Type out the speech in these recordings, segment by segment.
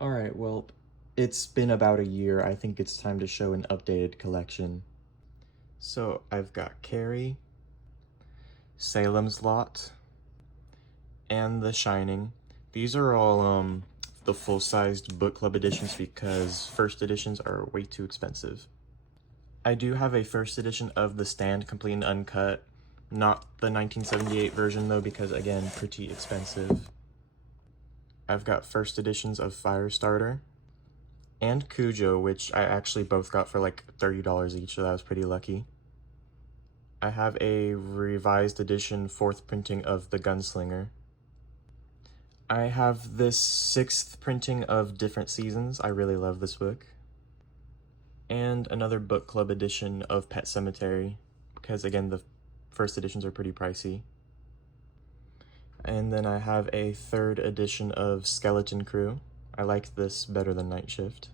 Alright, well, it's been about a year. I think it's time to show an updated collection. So I've got Carrie, Salem's Lot, and The Shining. These are all the full-sized book club editions because first editions are way too expensive. I do have a first edition of The Stand, complete and uncut. Not the 1978 version though, because again, pretty expensive. I've got first editions of Firestarter and Cujo, which I actually both got for like $30 each, so that was pretty lucky. I have a revised edition, 4th printing of The Gunslinger. I have this 6th printing of Different Seasons. I really love this book. And another book club edition of Pet Sematary, because again, the first editions are pretty pricey. And then I have a 3rd edition of Skeleton Crew. I like this better than Night Shift.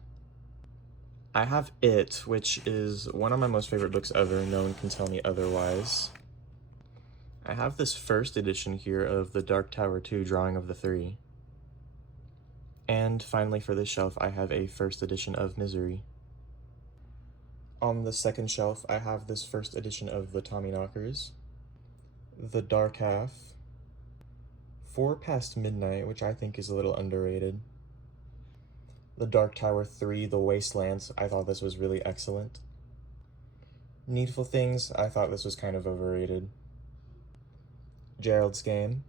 I have It, which is one of my most favorite books ever. No one can tell me otherwise. I have this 1st edition here of The Dark Tower 2, Drawing of the Three. And finally for this shelf, I have a 1st edition of Misery. On the 2nd shelf, I have this 1st edition of The Tommyknockers, The Dark Half, 4 Past Midnight, which I think is a little underrated, The Dark Tower 3, The Wastelands. I thought this was really excellent. Needful Things, I thought this was kind of overrated. Gerald's Game.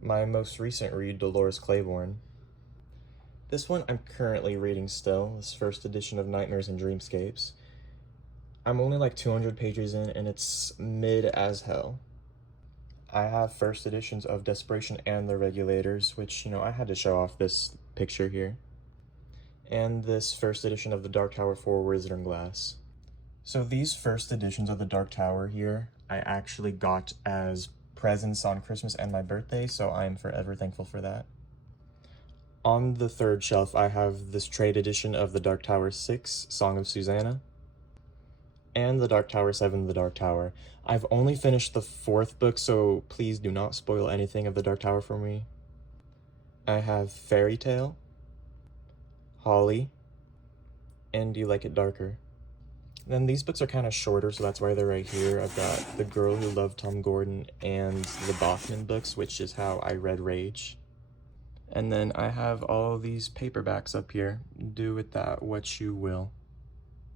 My most recent read, Dolores Claiborne. This one I'm currently reading still, this 1st edition of Nightmares and Dreamscapes. I'm only like 200 pages in and it's mid as hell. I have 1st editions of Desperation and The Regulators, which, I had to show off this picture here. And this 1st edition of The Dark Tower 4, Wizard and Glass. So these 1st editions of The Dark Tower here, I actually got as presents on Christmas and my birthday, so I'm forever thankful for that. On the 3rd shelf, I have this trade edition of The Dark Tower 6, Song of Susanna, and The Dark Tower 7, The Dark Tower. I've only finished the 4th book, so please do not spoil anything of The Dark Tower for me. I have Fairy Tale, Holly, and Do You Like It Darker? Then these books are kind of shorter, so that's why they're right here. I've got The Girl Who Loved Tom Gordon and the Bachman books, which is how I read Rage. And then I have all these paperbacks up here. Do with that what you will.